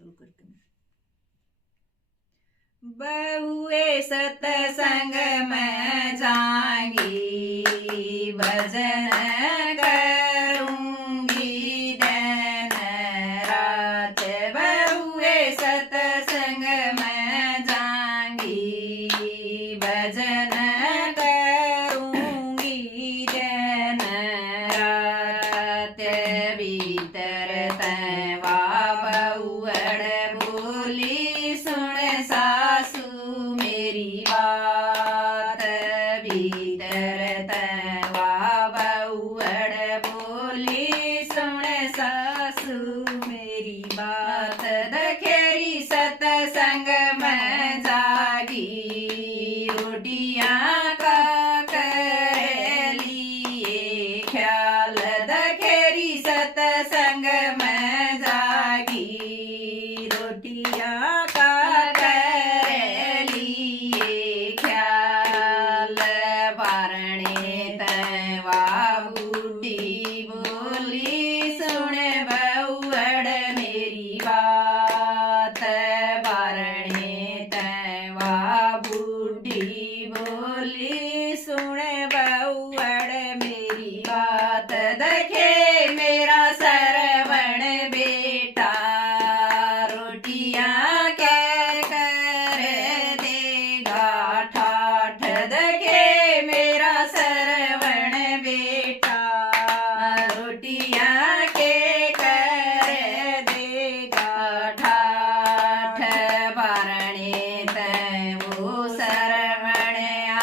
शुरू करते हैं। बहुए सतसंग में जाएंगी, भजन करूंगी दिन रात। बहुए सतसंग में जाएंगी, भजन करूंगी दिन रात। भीतर तैवा बहुअड़ बोली, सुन सासू मेरी बात। भीतर तैवा बहुअड़ बोली, सुन सासू मेरी बात। दखेरी सतसंग में जागी, रोटियां का कर लिए ख्याल। दखेरी सतसंग में जागी, रोटियां का कर लिए ख्याल। बारणे तैवा बूढ़ी बोली, सुन बहुअड़ मेरी बात। बारणे तैवा बूढ़ी बोली, सुन बहुअड़ मेरी बात। देखे मेरा सरवण बेटा, रोटियां क्या कर देगा ठाठ। देखे मेरा सरवण बेटा, रोटियां के कर देगा ठाठ। बारणे तैवो सरवण आ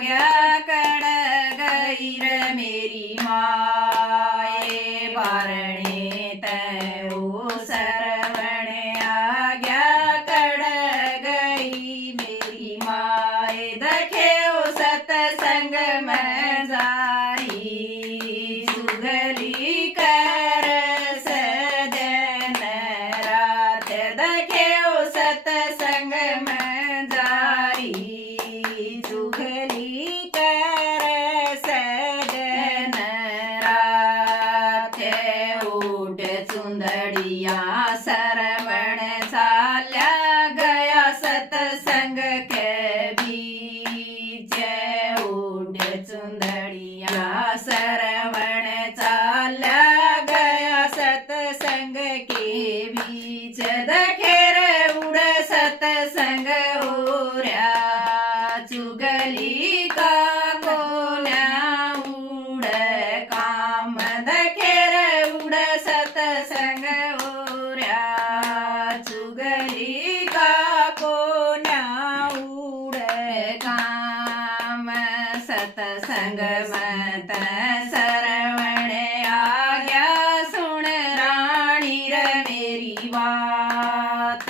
गया, कड़ गई रे मेरी माए। बारणे तैवो सरवण आ गया, कड़ गई मेरी माए। देखे ओ सतसंग में जारी, सुगली कर सजन रात। देखे ओ सतसंग में जारी, सुगली कर सजन रात। उठ सुंदरिया सरवण चाल्या, गया सतसंग के बीच। उठ सुंदरिया सरवण चाल्या, गया सतसंग के बीच। दखेर उड़ सतसंग ओऱ्या, चुगली का कोन्या उड़ काम। दखेर उड़ सतसंग ओऱ्या, चुगली का कोन्या उड़ काम। सतसंग मत सरवण आ गया, सुन रानी रे मेरी बात।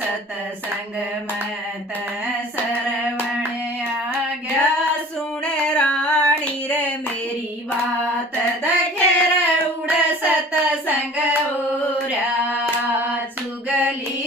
सतसंग मत सरवण आ गया, सुन रानी रे मेरी बात। दखेर उड़ सतसंग ओऱ्या, चुगली